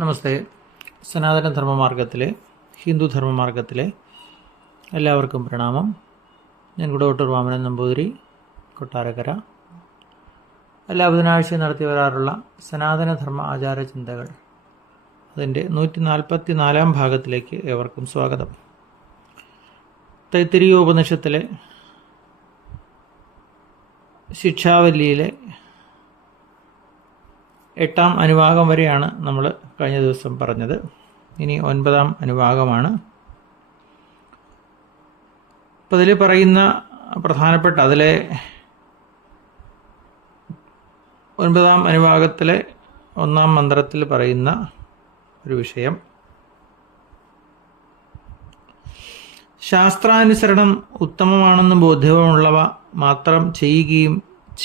നമസ്തേ. സനാതന ധർമ്മമാർഗത്തിലെ ഹിന്ദു ധർമ്മമാർഗത്തിലെ എല്ലാവർക്കും പ്രണാമം. ഞാൻ കുടവട്ടൂർ വാമനൻ നമ്പൂതിരി, കൊട്ടാരക്കര. എല്ലാ ബുധനാഴ്ചയും നടത്തി വരാറുള്ള സനാതനധർമ്മ ആചാര ചിന്തകൾ, അതിൻ്റെ 144 ഭാഗത്തിലേക്ക് ഏവർക്കും സ്വാഗതം. തൈത്തിരീയോപനിഷത്തിലെ ശിക്ഷാവല്ലിയിലെ 8ാം അനുവാകം വരെയാണ് നമ്മൾ കഴിഞ്ഞ ദിവസം പറഞ്ഞത്. ഇനി 9ാം അനുവാകമാണ്. അപ്പോൾ അതിൽ പറയുന്ന പ്രധാനപ്പെട്ട അതിലെ 9ാം അനുവാകത്തിലെ 1ാം മന്ത്രത്തിൽ പറയുന്ന ഒരു വിഷയം, ശാസ്ത്രാനുസരണം ഉത്തമമാണെന്ന് ബോധ്യമുള്ളവ മാത്രം ചെയ്യുകയും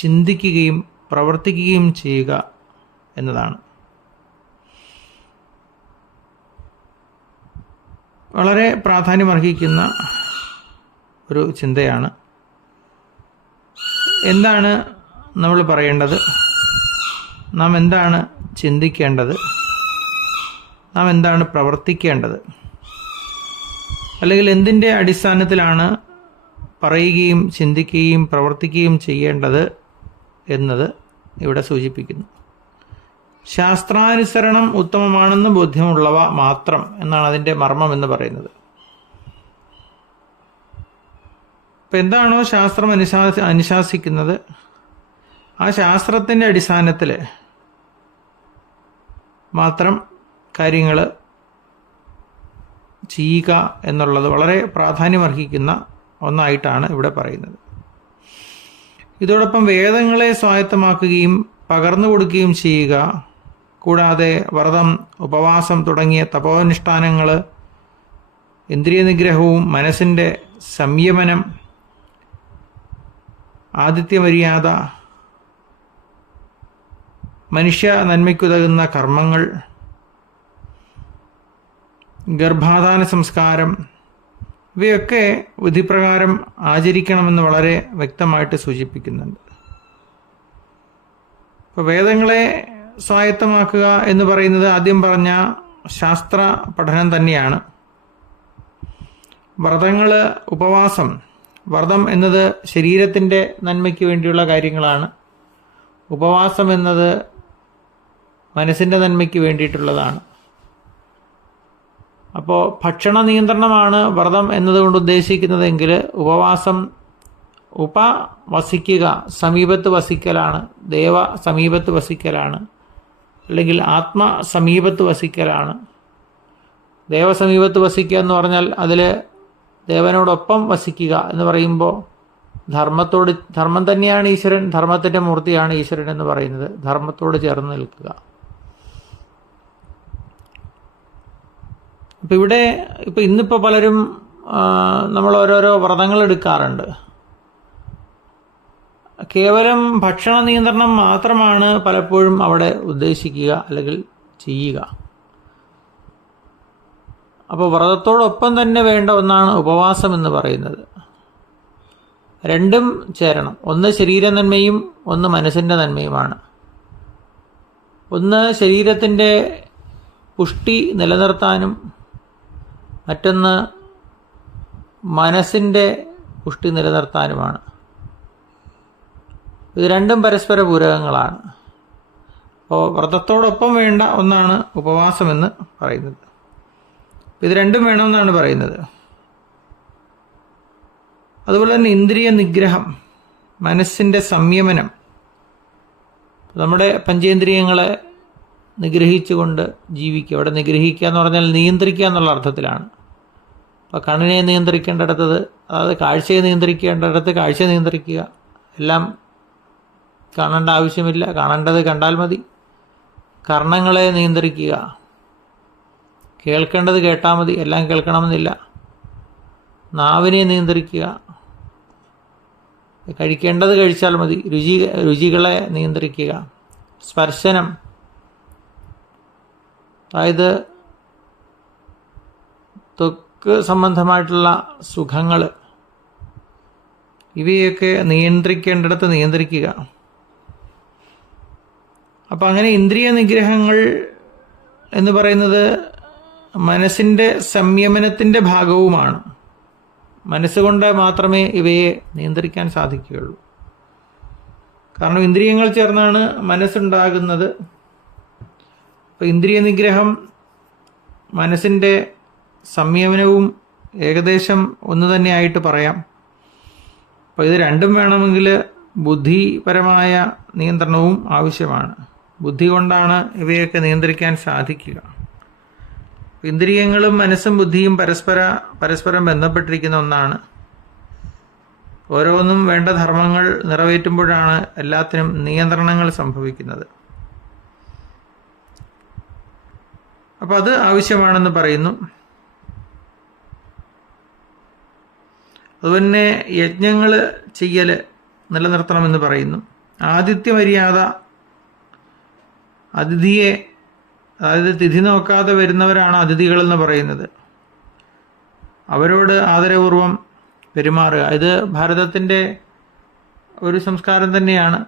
ചിന്തിക്കുകയും പ്രവർത്തിക്കുകയും ചെയ്യുക എന്നതാണ്. വളരെ പ്രാധാന്യമർഹിക്കുന്ന ഒരു ചിന്തയാണ്. എന്താണ് നമ്മൾ പറയേണ്ടത്? നാം എന്താണ് ചിന്തിക്കേണ്ടത്? നാം എന്താണ് പ്രവർത്തിക്കേണ്ടത്? അല്ലെങ്കിൽ എന്തിൻ്റെ അടിസ്ഥാനത്തിലാണ് പറയുകയും ചിന്തിക്കുകയും പ്രവർത്തിക്കുകയും ചെയ്യേണ്ടത് എന്നത് ഇവിടെ സൂചിപ്പിക്കുന്നു. ശാസ്ത്രാനുസരണം ഉത്തമമാണെന്ന് ബോധ്യമുള്ളവ മാത്രം എന്നാണ് അതിൻ്റെ മർമ്മം എന്ന് പറയുന്നത്. ഇപ്പം എന്താണോ ശാസ്ത്രം അനുശാസിക്കുന്നത്, ആ ശാസ്ത്രത്തിൻ്റെ അടിസ്ഥാനത്തിൽ മാത്രം കാര്യങ്ങൾ ചെയ്യുക എന്നുള്ളത് വളരെ പ്രാധാന്യമർഹിക്കുന്ന ഒന്നായിട്ടാണ് ഇവിടെ പറയുന്നത്. ഇതോടൊപ്പം വേദങ്ങളെ സ്വായത്തമാക്കുകയും പകർന്നു കൊടുക്കുകയും ചെയ്യുക, കൂടാതെ വ്രതം, ഉപവാസം തുടങ്ങിയ തപോനുഷ്ഠാനങ്ങൾ, ഇന്ദ്രിയ നിഗ്രഹവും മനസ്സിൻ്റെ സംയമനം, ആതിഥ്യമര്യാദ, മനുഷ്യ നന്മയ്ക്കുതകുന്ന കർമ്മങ്ങൾ, ഗർഭാധാന സംസ്കാരം, ഇവയൊക്കെ വിധിപ്രകാരം ആചരിക്കണമെന്ന് വളരെ വ്യക്തമായിട്ട് സൂചിപ്പിക്കുന്നുണ്ട്. അപ്പോൾ വേദങ്ങളെ സ്വായത്തമാക്കുക എന്ന് പറയുന്നത് ആദ്യം പറഞ്ഞ ശാസ്ത്ര പഠനം തന്നെയാണ്. വ്രതങ്ങൾ, ഉപവാസം, വ്രതം എന്നത് ശരീരത്തിൻ്റെ നന്മയ്ക്ക് വേണ്ടിയുള്ള കാര്യങ്ങളാണ്. ഉപവാസം എന്നത് മനസ്സിൻ്റെ നന്മയ്ക്ക് വേണ്ടിയിട്ടുള്ളതാണ്. അപ്പോൾ ഭക്ഷണ നിയന്ത്രണമാണ് വ്രതം എന്നതുകൊണ്ട് ഉദ്ദേശിക്കുന്നതെങ്കിൽ ഉപവാസം ഉപവസിക്കുക, സമീപത്ത് വസിക്കലാണ്, ദേവ സമീപത്ത് വസിക്കലാണ്, അല്ലെങ്കിൽ ആത്മ സമീപത്ത് വസിക്കലാണ്. ദേവസമീപത്ത് വസിക്കുക എന്ന് പറഞ്ഞാൽ അതിൽ ദേവനോടൊപ്പം വസിക്കുക എന്ന് പറയുമ്പോൾ ധർമ്മം തന്നെയാണ് ഈശ്വരൻ, ധർമ്മത്തിൻ്റെ മൂർത്തിയാണ് ഈശ്വരൻ എന്ന് പറയുന്നത്. ധർമ്മത്തോട് ചേർന്ന് നിൽക്കുക. അപ്പം ഇവിടെ ഇന്നിപ്പോൾ പലരും നമ്മൾ ഓരോരോ വ്രതങ്ങൾ എടുക്കാറുണ്ട്. കേവലം ഭക്ഷണ നിയന്ത്രണം മാത്രമാണ് പലപ്പോഴും അവിടെ ഉദ്ദേശിക്കുക അല്ലെങ്കിൽ ചെയ്യുക. അപ്പോൾ വ്രതത്തോടൊപ്പം തന്നെ വേണ്ട ഒന്നാണ് ഉപവാസം എന്ന് പറയുന്നത്. രണ്ടും ചേരണം. ഒന്ന് ശരീര നന്മയും ഒന്ന് മനസ്സിൻ്റെ നന്മയുമാണ്. ഒന്ന് ശരീരത്തിൻ്റെ പുഷ്ടി നിലനിർത്താനും മറ്റൊന്ന് മനസ്സിൻ്റെ പുഷ്ടി നിലനിർത്താനുമാണ്. ഇത് രണ്ടും പരസ്പര പൂരകങ്ങളാണ്. അപ്പോൾ വ്രതത്തോടൊപ്പം വേണ്ട ഒന്നാണ് ഉപവാസമെന്ന് പറയുന്നത്. ഇത് രണ്ടും വേണമെന്നാണ് പറയുന്നത്. അതുപോലെ തന്നെ ഇന്ദ്രിയ നിഗ്രഹം, മനസ്സിൻ്റെ സംയമനം, നമ്മുടെ പഞ്ചേന്ദ്രിയങ്ങളെ നിഗ്രഹിച്ചുകൊണ്ട് ജീവിക്കുക. അവിടെ നിഗ്രഹിക്കുക എന്ന് പറഞ്ഞാൽ നിയന്ത്രിക്കുക എന്നുള്ള അർത്ഥത്തിലാണ്. അപ്പോൾ കണ്ണിനെ നിയന്ത്രിക്കേണ്ടിടത്തത്, അതായത് കാഴ്ചയെ നിയന്ത്രിക്കേണ്ടിടത്ത് കാഴ്ച നിയന്ത്രിക്കുക. എല്ലാം കാണേണ്ട ആവശ്യമില്ല, കാണേണ്ടത് കണ്ടാൽ മതി. കർണങ്ങളെ നിയന്ത്രിക്കുക, കേൾക്കേണ്ടത് കേട്ടാൽ മതി, എല്ലാം കേൾക്കണമെന്നില്ല. നാവിനെ നിയന്ത്രിക്കുക, കഴിക്കേണ്ടത് കഴിച്ചാൽ മതി. രുചികളെ നിയന്ത്രിക്കുക. സ്പർശനം, അതായത് ത്വക്ക് സംബന്ധമായിട്ടുള്ള സുഖങ്ങൾ, ഇവയൊക്കെ നിയന്ത്രിക്കേണ്ടിടത്ത് നിയന്ത്രിക്കുക. അപ്പം അങ്ങനെ ഇന്ദ്രിയ നിഗ്രഹങ്ങൾ എന്ന് പറയുന്നത് മനസ്സിൻ്റെ സംയമനത്തിൻ്റെ ഭാഗവുമാണ്. മനസ്സുകൊണ്ട് മാത്രമേ ഇവയെ നിയന്ത്രിക്കാൻ സാധിക്കുകയുള്ളൂ. കാരണം ഇന്ദ്രിയങ്ങൾ ചേർന്നാണ് മനസ്സുണ്ടാകുന്നത്. അപ്പോൾ ഇന്ദ്രിയ നിഗ്രഹം മനസ്സിൻ്റെ സംയമനവും ഏകദേശം ഒന്ന് തന്നെയായിട്ട് പറയാം. അപ്പോൾ ഇത് രണ്ടും വേണമെങ്കിൽ ബുദ്ധിപരമായ നിയന്ത്രണവും ആവശ്യമാണ്. ബുദ്ധി കൊണ്ടാണ് ഇവയൊക്കെ നിയന്ത്രിക്കാൻ സാധിക്കുക. ഇന്ദ്രിയങ്ങളും മനസ്സും ബുദ്ധിയും പരസ്പരം ബന്ധപ്പെട്ടിരിക്കുന്ന ഒന്നാണ്. ഓരോന്നും വേണ്ട ധർമ്മങ്ങൾ നിറവേറ്റുമ്പോഴാണ് എല്ലാത്തിനും നിയന്ത്രണങ്ങൾ സംഭവിക്കുന്നത്. അപ്പം അത് ആവശ്യമാണെന്ന് പറയുന്നു. അതുപോലെ യജ്ഞങ്ങൾ ചെയ്യൽ നിലനിർത്തണമെന്ന് പറയുന്നു. ആതിഥ്യ മര്യാദ, അതിഥിയെ, അതായത് തിഥി നോക്കാതെ വരുന്നവരാണ് അതിഥികളെന്ന് പറയുന്നത്. അവരോട് ആദരപൂർവം പെരുമാറുക. ഇത് ഭാരതത്തിൻ്റെ ഒരു സംസ്കാരം തന്നെയാണ്.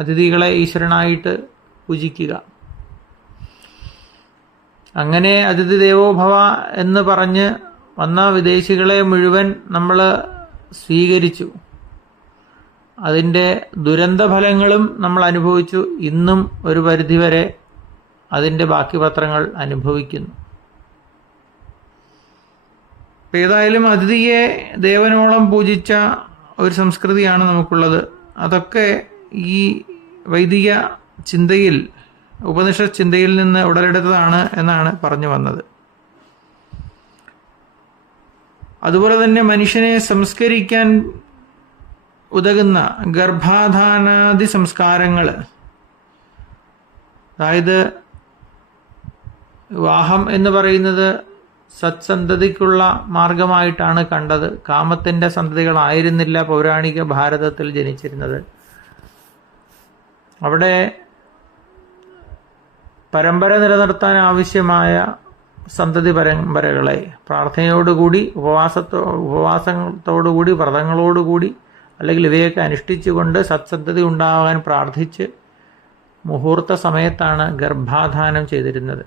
അതിഥികളെ ഈശ്വരനായിട്ട് പൂജിക്കുക. അങ്ങനെ അതിഥി ദേവോ ഭവ എന്ന് പറഞ്ഞ് വന്ന വിദേശികളെ മുഴുവൻ നമ്മൾ സ്വീകരിച്ചു. അതിൻ്റെ ദുരന്തഫലങ്ങളും നമ്മൾ അനുഭവിച്ചു. ഇന്നും ഒരു പരിധിവരെ അതിൻ്റെ ബാക്കി പത്രങ്ങൾ അനുഭവിക്കുന്നു. ഏതായാലും അതിഥിയെ ദേവനോളം പൂജിച്ച ഒരു സംസ്കൃതിയാണ് നമുക്കുള്ളത്. അതൊക്കെ ഈ വൈദിക ചിന്തയിൽ, ഉപനിഷത്ത് ചിന്തയിൽ നിന്ന് ഉടലെടുത്തതാണ് എന്നാണ് പറഞ്ഞു വന്നത്. അതുപോലെ തന്നെ മനുഷ്യനെ സംസ്കരിക്കാൻ ഉതകുന്ന ഗർഭാധാനാദി സംസ്കാരങ്ങൾ, അതായത് വിവാഹം എന്ന് പറയുന്നത് സത്സന്തതിക്കുള്ള മാർഗമായിട്ടാണ് കണ്ടത്. കാമത്തിൻ്റെ സന്തതികളായിരുന്നില്ല പൗരാണിക ഭാരതത്തിൽ ജനിച്ചിരുന്നത്. അവിടെ പരമ്പര നിലനിർത്താൻ ആവശ്യമായ സന്തതി പരമ്പരകളെ പ്രാർത്ഥനയോടുകൂടി, ഉപവാസത്തോടുകൂടി, വ്രതങ്ങളോടുകൂടി, അല്ലെങ്കിൽ ഇവയൊക്കെ അനുഷ്ഠിച്ചുകൊണ്ട് സത്സന്തതി ഉണ്ടാകാൻ പ്രാർത്ഥിച്ച് മുഹൂർത്ത സമയത്താണ് ഗർഭാധാനം ചെയ്തിരുന്നത്.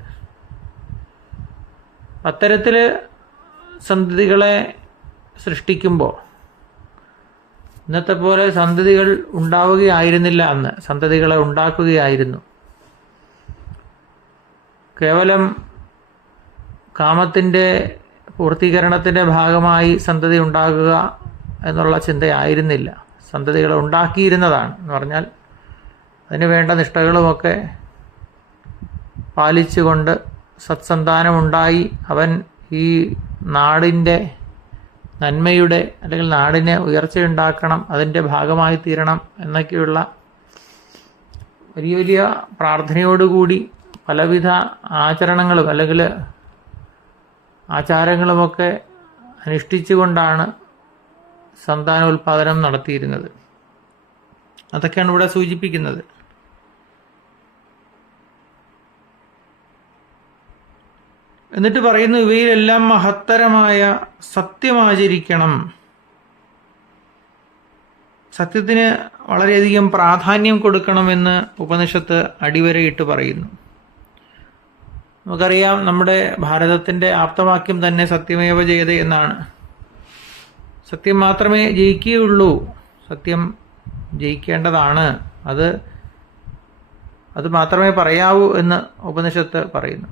അത്തരത്തിൽ സന്തതികളെ സൃഷ്ടിക്കുമ്പോൾ ഇന്നത്തെ പോലെ സന്തതികൾ ഉണ്ടാവുകയായിരുന്നില്ല. അന്ന് സന്തതികളെ ഉണ്ടാക്കുകയായിരുന്നു. കേവലം കാമത്തിൻ്റെ പൂർത്തീകരണത്തിൻ്റെ ഭാഗമായി സന്തതി ഉണ്ടാകുക എന്നുള്ള ചിന്തയായിരുന്നില്ല. സന്തതികളെ ഉണ്ടാക്കിയിരുന്നതാണ്. എന്ന് പറഞ്ഞാൽ അതിന് വേണ്ട നിഷ്ഠകളുമൊക്കെ പാലിച്ചുകൊണ്ട് സത്സന്താനമുണ്ടായി അവൻ ഈ നാടിൻ്റെ നന്മയുടെ, അല്ലെങ്കിൽ നാടിനെ ഉയർച്ചയുണ്ടാക്കണം, അതിൻ്റെ ഭാഗമായി തീരണം എന്നൊക്കെയുള്ള വലിയ വലിയ പ്രാർത്ഥനയോടുകൂടി പലവിധ ആചരണങ്ങളും അല്ലെങ്കിൽ ആചാരങ്ങളുമൊക്കെ അനുഷ്ഠിച്ചുകൊണ്ടാണ് സന്താനോൽപാദനം നടത്തിയിരുന്നത്. അതൊക്കെയാണ് ഇവിടെ സൂചിപ്പിക്കുന്നത്. എന്നിട്ട് പറയുന്നു, ഇവയിലെല്ലാം മഹത്തരമായ സത്യമാചരിക്കണം. സത്യത്തിന് വളരെയധികം പ്രാധാന്യം കൊടുക്കണമെന്ന് ഉപനിഷത്ത് അടിവരയിട്ട് പറയുന്നു. നമുക്കറിയാം, നമ്മുടെ ഭാരതത്തിൻ്റെ ആപ്തവാക്യം തന്നെ സത്യമേവ ജയതേ എന്നാണ്. സത്യം മാത്രമേ ജയിക്കുകയുള്ളൂ. സത്യം ജയിക്കേണ്ടതാണ്. അത് മാത്രമേ പറയാവൂ എന്ന് ഉപനിഷത്ത് പറയുന്നു.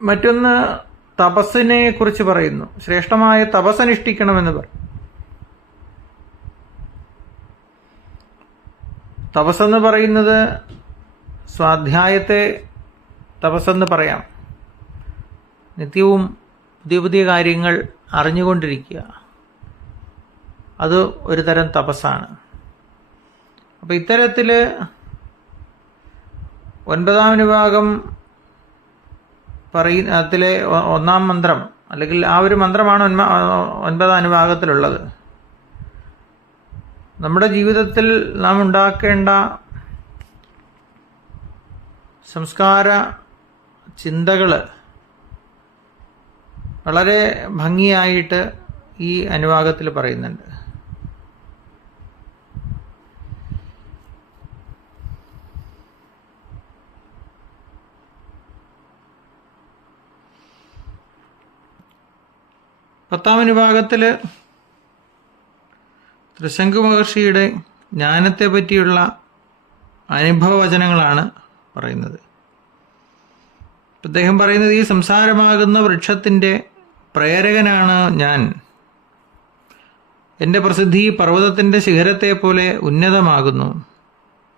മറ്റൊന്ന് തപസ്സിനെ കുറിച്ച് പറയുന്നു. ശ്രേഷ്ഠമായ തപസ്സനുഷ്ഠിക്കണമെന്ന് പറയും. തപസ്സെന്ന് പറയുന്നത് സ്വാധ്യായത്തെ തപസ്സെന്ന് പറയാം. നിത്യവും പുതിയ പുതിയ കാര്യങ്ങൾ അറിഞ്ഞുകൊണ്ടിരിക്കുക, അത് ഒരു തരം തപസ്സാണ്. അപ്പം ഇത്തരത്തിൽ 9-ാം അനുഭാഗം അതിലെ 1-ാം മന്ത്രം, അല്ലെങ്കിൽ ആ ഒരു മന്ത്രമാണ് 9-ാം അനുഭാഗത്തിലുള്ളത്. നമ്മുടെ ജീവിതത്തിൽ നാം ഉണ്ടാക്കേണ്ട സംസ്കാര ചിന്തകൾ വളരെ ഭംഗിയായിട്ട് ഈ അനുഭാഗത്തിൽ പറയുന്നുണ്ട്. 10ാം അനുഭാഗത്തിൽ ത്രിശങ്കു മഹർഷിയുടെ ജ്ഞാനത്തെ പറ്റിയുള്ള അനുഭവവചനങ്ങളാണ് പറയുന്നത്. അദ്ദേഹം പറയുന്നത്, ഈ സംസാരമാകുന്ന വൃക്ഷത്തിൻ്റെ പ്രേരകനാണ് ഞാൻ. എൻ്റെ പ്രസിദ്ധി പർവ്വതത്തിൻ്റെ ശിഖരത്തെ പോലെ ഉന്നതമാകുന്നു.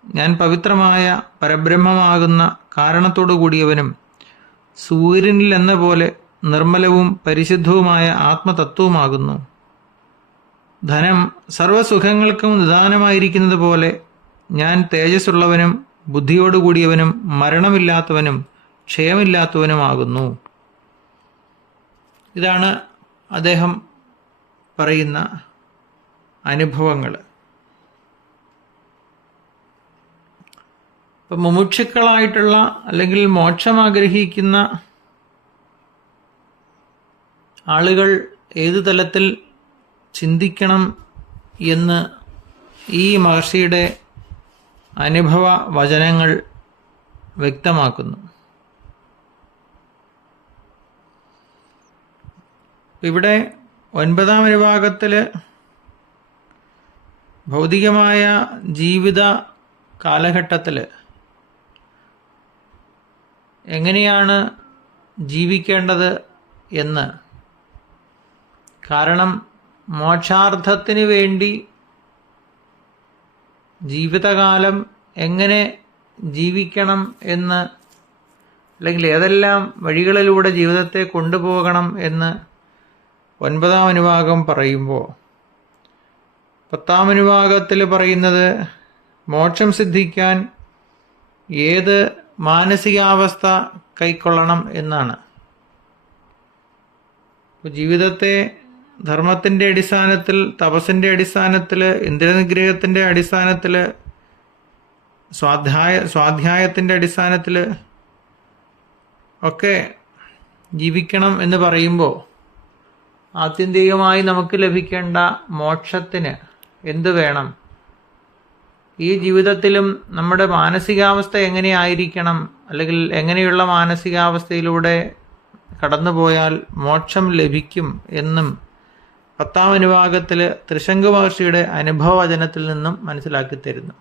ഞാൻ പവിത്രമായ പരബ്രഹ്മമാകുന്ന കാരണത്തോടു കൂടിയവനും സൂര്യനിൽ എന്ന പോലെ നിർമ്മലവും പരിശുദ്ധവുമായ ആത്മതത്വവുമാകുന്നു. ധനം സർവ്വസുഖങ്ങൾക്കും നിദാനമായിരിക്കുന്നത് പോലെ ഞാൻ തേജസ്സുള്ളവനും ബുദ്ധിയോടുകൂടിയവനും മരണമില്ലാത്തവനും ക്ഷയമില്ലാത്തവനുമാകുന്നു. ഇതാണ് അദ്ദേഹം പറയുന്ന അനുഭവങ്ങൾ. ഇപ്പം മുമുക്ഷുക്കളായിട്ടുള്ള അല്ലെങ്കിൽ മോക്ഷം ആഗ്രഹിക്കുന്ന ആളുകൾ ഏതു തലത്തിൽ ചിന്തിക്കണം എന്ന് ഈ മഹർഷിയുടെ അനുഭവ വചനങ്ങൾ വ്യക്തമാക്കുന്നു. ഇവിടെ 9ാം അനുഭാഗത്തിൽ ഭൗതികമായ ജീവിത കാലഘട്ടത്തിൽ എങ്ങനെയാണ് ജീവിക്കേണ്ടത് എന്ന്, കാരണം മോക്ഷാർത്ഥത്തിന് വേണ്ടി ജീവിതകാലം എങ്ങനെ ജീവിക്കണം എന്ന്, അല്ലെങ്കിൽ ഏതെല്ലാം വഴികളിലൂടെ ജീവിതത്തെ കൊണ്ടുപോകണം എന്ന് 9ാം അനുഭാഗം പറയുമ്പോൾ, 10ാം അനുഭാഗത്തിൽ പറയുന്നത് മോക്ഷം സിദ്ധിക്കാൻ ഏത് മാനസികാവസ്ഥ കൈക്കൊള്ളണം എന്നാണ്. ജീവിതത്തെ ധർമ്മത്തിൻ്റെ അടിസ്ഥാനത്തിൽ, തപസ്സിൻ്റെ അടിസ്ഥാനത്തിൽ, ഇന്ദ്രിയനിഗ്രഹത്തിൻ്റെ അടിസ്ഥാനത്തിൽ, സ്വാധ്യായത്തിൻ്റെ അടിസ്ഥാനത്തിൽ ഒക്കെ ജീവിക്കണം എന്ന് പറയുമ്പോൾ ആത്യന്തികമായി നമുക്ക് ലഭിക്കേണ്ട മോക്ഷത്തിന് എന്ത് വേണം? ഈ ജീവിതത്തിലും നമ്മുടെ മാനസികാവസ്ഥ എങ്ങനെയായിരിക്കണം, അല്ലെങ്കിൽ എങ്ങനെയുള്ള മാനസികാവസ്ഥയിലൂടെ കടന്നുപോയാൽ മോക്ഷം ലഭിക്കും എന്നും 10ാം അനുഭാഗത്തിൽ ത്രിശങ്കു മഹർഷിയുടെ അനുഭവവചനത്തിൽ നിന്നും മനസ്സിലാക്കി തരുന്നു.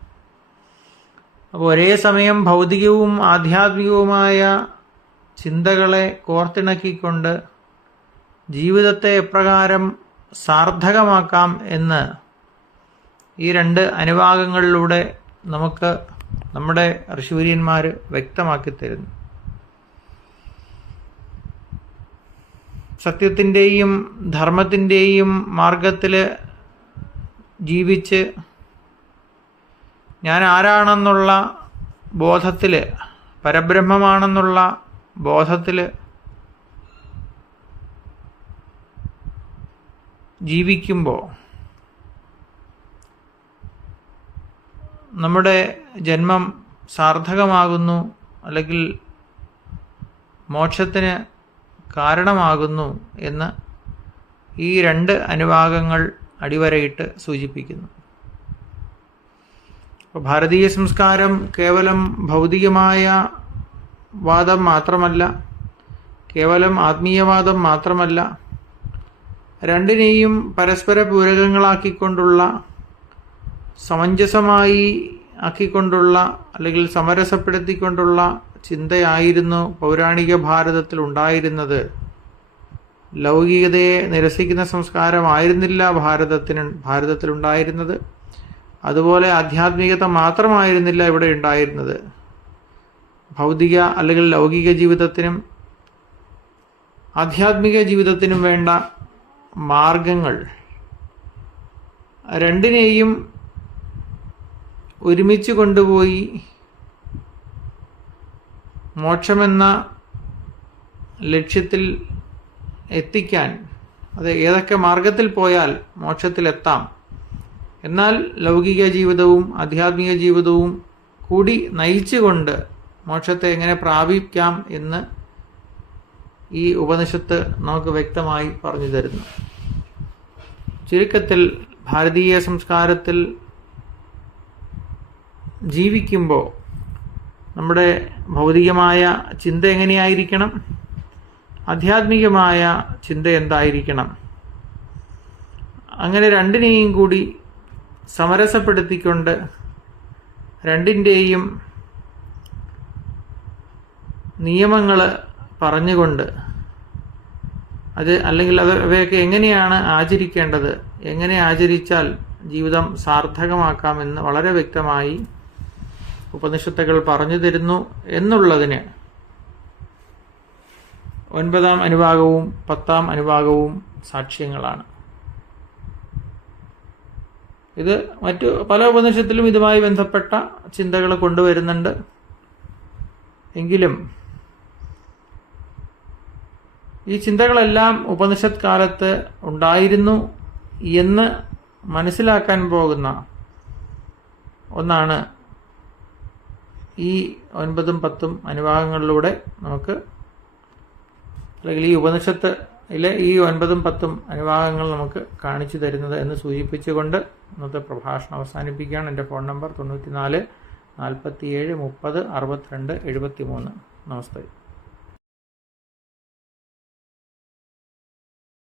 അപ്പോൾ ഒരേ സമയം ഭൗതികവും ആധ്യാത്മികവുമായ ചിന്തകളെ കോർത്തിണക്കിക്കൊണ്ട് ജീവിതത്തെ എപ്രകാരം സാർത്ഥകമാക്കാം എന്ന് ഈ 2 അനുഭാഗങ്ങളിലൂടെ നമുക്ക് നമ്മുടെ ഋഷിവര്യന്മാർ വ്യക്തമാക്കി തരുന്നു. സത്യത്തിൻ്റെയും ധർമ്മത്തിൻ്റെയും മാർഗത്തിൽ ജീവിച്ച് ഞാൻ ആരാണെന്നുള്ള ബോധത്തിൽ, പരബ്രഹ്മമാണെന്നുള്ള ബോധത്തിൽ ജീവിക്കുമ്പോൾ നമ്മുടെ ജന്മം സാർത്ഥകമാകുന്നു, അല്ലെങ്കിൽ മോക്ഷത്തിന് കാരണമാകുന്നു എന്ന് ഈ 2 അനുഭാഗങ്ങൾ അടിവരയിട്ട് സൂചിപ്പിക്കുന്നു. അപ്പോൾ ഭാരതീയ സംസ്കാരം കേവലം ഭൗതികമായ വാദം മാത്രമല്ല, കേവലം ആത്മീയവാദം മാത്രമല്ല, രണ്ടിനെയും പരസ്പര പൂരകങ്ങളാക്കിക്കൊണ്ടുള്ള, സമഞ്ജസമായി ആക്കിക്കൊണ്ടുള്ള, അല്ലെങ്കിൽ സമരസപ്പെടുത്തിക്കൊണ്ടുള്ള ചിന്തയായിരുന്നു പൗരാണിക ഭാരതത്തിൽ ഉണ്ടായിരുന്നത്. ലൗകികതയെ നിരസിക്കുന്ന സംസ്കാരമായിരുന്നില്ല ഭാരതത്തിലുണ്ടായിരുന്നത്. അതുപോലെ ആധ്യാത്മികത മാത്രമായിരുന്നില്ല ഇവിടെ ഉണ്ടായിരുന്നത്. ഭൗതിക അല്ലെങ്കിൽ ലൗകിക ജീവിതത്തിനും ആധ്യാത്മിക ജീവിതത്തിനും വേണ്ട മാർഗങ്ങൾ രണ്ടിനെയും ഒരുമിച്ച് കൊണ്ടുപോയി മോക്ഷമെന്ന ലക്ഷ്യത്തിൽ എത്തിക്കാൻ, അത് ഏതൊക്കെ മാർഗത്തിൽ പോയാൽ മോക്ഷത്തിലെത്താം, എന്നാൽ ലൗകിക ജീവിതവും ആധ്യാത്മിക ജീവിതവും കൂടി നയിച്ചുകൊണ്ട് മോക്ഷത്തെ എങ്ങനെ പ്രാപിക്കാം എന്ന് ഈ ഉപനിഷത്ത് നമുക്ക് വ്യക്തമായി പറഞ്ഞു തരുന്നു. ചുരുക്കത്തിൽ ഭാരതീയ സംസ്കാരത്തിൽ ജീവിക്കുമ്പോൾ നമ്മുടെ ഭൗതികമായ ചിന്ത എങ്ങനെയായിരിക്കണം, ആധ്യാത്മികമായ ചിന്ത എന്തായിരിക്കണം, അങ്ങനെ രണ്ടിനെയും കൂടി സമരസപ്പെടുത്തിക്കൊണ്ട് രണ്ടിൻ്റെയും നിയമങ്ങൾ പറഞ്ഞുകൊണ്ട് അല്ലെങ്കിൽ അവയൊക്കെ എങ്ങനെയാണ് ആചരിക്കേണ്ടത്, എങ്ങനെ ആചരിച്ചാൽ ജീവിതം സാർത്ഥകമാക്കാമെന്ന് വളരെ വ്യക്തമായി ഉപനിഷത്തുകൾ പറഞ്ഞു തരുന്നു എന്നുള്ളതിന് 9-ാം അനുഭാഗവും 10-ാം അനുഭാഗവും സാക്ഷ്യങ്ങളാണ്. ഇത് മറ്റു പല ഉപനിഷത്തിലും ഇതുമായി ബന്ധപ്പെട്ട ചിന്തകൾ കൊണ്ടുവരുന്നുണ്ട്. എങ്കിലും ഈ ചിന്തകളെല്ലാം ഉപനിഷത്ത് കാലത്ത് ഉണ്ടായിരുന്നു എന്ന് മനസ്സിലാക്കാൻ പോകുന്ന ഒന്നാണ് ഈ 9-ഉം 10-ഉം അനുഭാഗങ്ങളിലൂടെ നമുക്ക്, അല്ലെങ്കിൽ ഈ ഉപനിഷത്തിലെ ഈ 9-ഉം 10-ഉം അനുഭാഗങ്ങൾ നമുക്ക് കാണിച്ചു തരുന്നത് എന്ന് സൂചിപ്പിച്ചുകൊണ്ട് ഇന്നത്തെ പ്രഭാഷണം അവസാനിപ്പിക്കുകയാണ്. എൻ്റെ ഫോൺ നമ്പർ 94 47 30 62 73. നമസ്തേ.